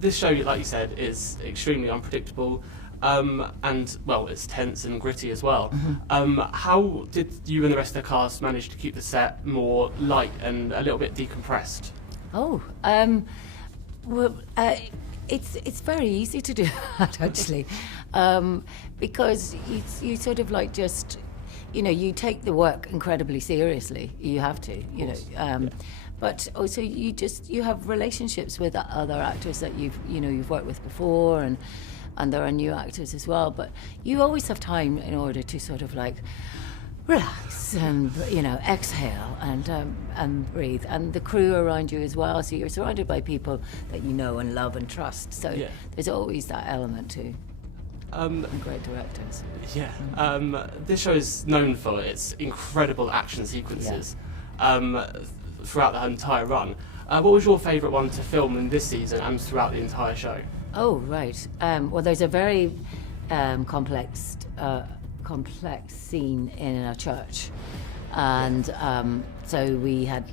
This show, like you said, is extremely unpredictable, and well, it's tense and gritty as well. How did you and the rest of the cast manage to keep the set more light and a little bit decompressed? Oh, well, it's very easy to do that actually, because you sort of like just, you take the work incredibly seriously. You have to, but also you have relationships with other actors that you've worked with before, and there are new actors as well. But you always have time in order to sort of like relax and exhale and breathe, and the crew around you as well. So you're surrounded by people that you know and love and trust. So there's always that element too. And great directors. Yeah. This show is known for its incredible action sequences throughout the entire run. What was your favourite one to film in this season and throughout the entire show? Oh, right. Well, there's a very complex scene in a church, and so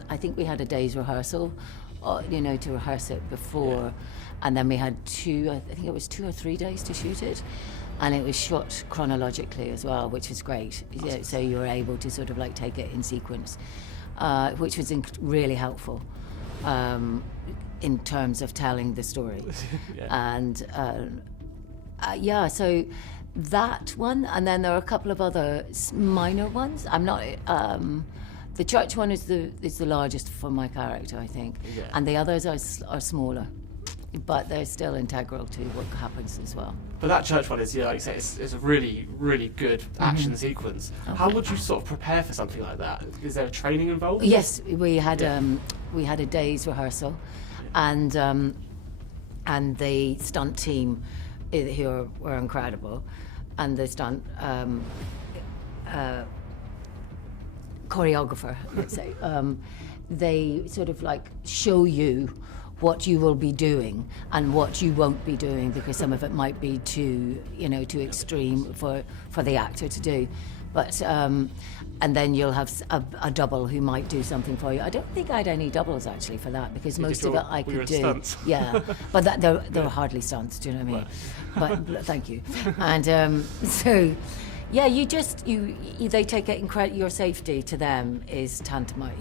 I think we had a day's rehearsal, to rehearse it before, and then we had I think it was 2 or 3 days to shoot it, and it was shot chronologically as well, which was great. So you were able to sort of like take it in sequence, which was really helpful in terms of telling the story. And so that one, and then there are a couple of other minor ones. I'm not. The church one is the largest for my character, I think, and the others are smaller, but they're still integral to what happens as well. But that church one is, like you say, it's a really, really good action sequence. Okay. How would you sort of prepare for something like that? Is there training involved? Yes, we had a day's rehearsal, and the stunt team, who were incredible, and the stunt choreographer, let's say, they sort of like show you what you will be doing and what you won't be doing, because some of it might be too extreme for the actor to do. But and then you'll have a double who might do something for you. I don't think I had any doubles actually for that, because most of it I could do. Stunts. Yeah, but there were hardly stunts. Do you know what I mean? But thank you. And so. Yeah, they take it your safety to them is tantamount.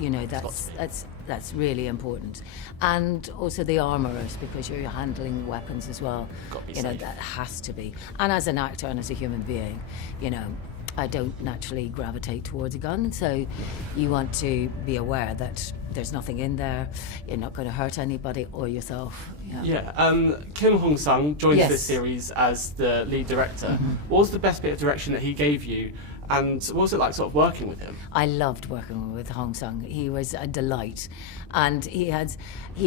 That's really important, and also the armourers, because you're handling weapons as well. That has to be. And as an actor and as a human being, I don't naturally gravitate towards a gun, so you want to be aware that there's nothing in there. You're not going to hurt anybody or yourself. Kim Hong-sung joins this series as the lead director. What was the best bit of direction that he gave you, and what was it like sort of working with him? I loved working with Hong-sung. He was a delight, and he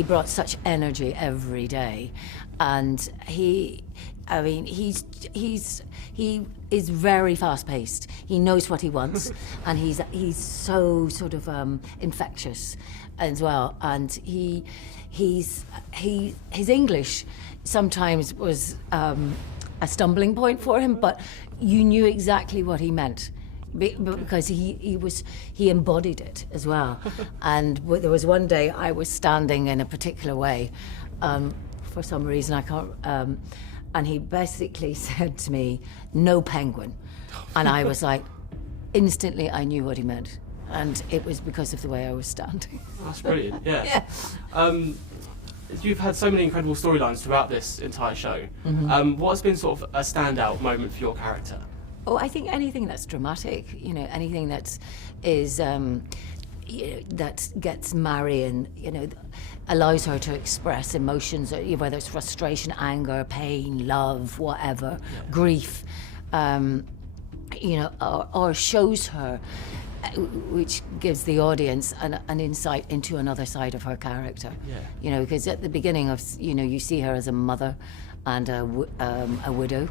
brought such energy every day, and he is very fast-paced. He knows what he wants, and he's so sort of infectious as well. And his English sometimes was a stumbling point for him, but you knew exactly what he meant, because he embodied it as well. And there was one day I was standing in a particular way, for some reason I can't. And he basically said to me, "No penguin," and I was like, instantly I knew what he meant, and it was because of the way I was standing. That's brilliant. Yeah. You've had so many incredible storylines throughout this entire show. What has been sort of a standout moment for your character? Oh, I think anything that's dramatic, anything that is, that gets Marion, allows her to express emotions, whether it's frustration, anger, pain, love, whatever, grief, or shows her, which gives the audience an insight into another side of her character. Because at the beginning of, you see her as a mother and a widow,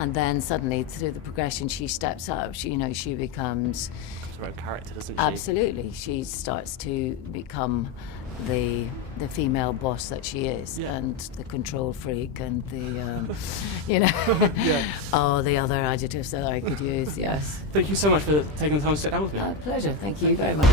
and then suddenly through the progression she steps up. She becomes her own character, doesn't she? Absolutely. She starts to become the female boss that she is, and the control freak, and the the other adjectives that I could use. Yes. Thank you so much for taking the time to sit down with me. Pleasure. Thank you very much.